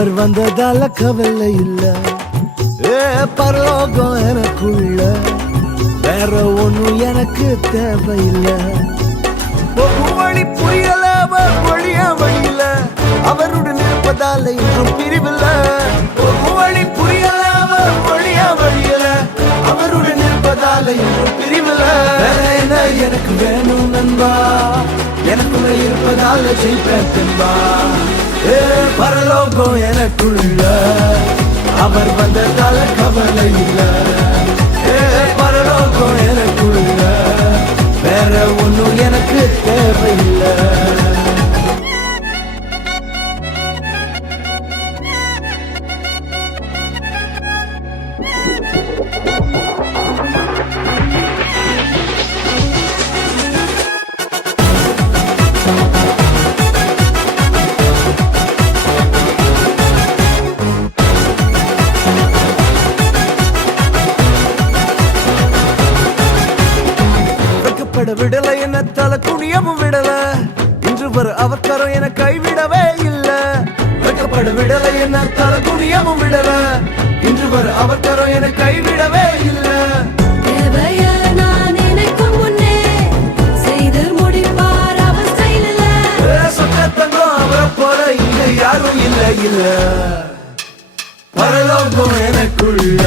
அவர் வந்ததால கவலை இல்ல. பரலோகம் எனக்குள்ள வேற ஒண்ணும் எனக்கு தேவையில்லை. வழி புரியல அவர் வழியா வழியில அவருடன் இருப்பதால இன்றும் பிரிவில்ல. வழி புரியல அவர் வழியா வழியில அவருடன் இருப்பதால இன்றும் பிரிவில்ல. வேற என்ன எனக்கு வேணும் நண்பா, எனக்குள்ள இருப்பதால ஜெயிப்பேன் தென்பா. பரலோகம் எனக்குள்ள அவர் வந்ததால கவலை இல்ல. பரலோகம் எனக்குள்ள வேற ஒண்ணும் எனக்கு தேவையில்லை. விடல என்ன தலை குனியவும் விடல, இன்று வர அவர் கரம் என கைவிடவே இல்ல. வெட்கப்பட விடல என்ன தலை குனியவும் விடல, இன்று வர அவர் கரம் என கைவிடவே இல்ல. சொத்தங்கம் அவரை போல இங்க யாரும் இல்ல இல்ல. பரலோகம் எனக்குள்ள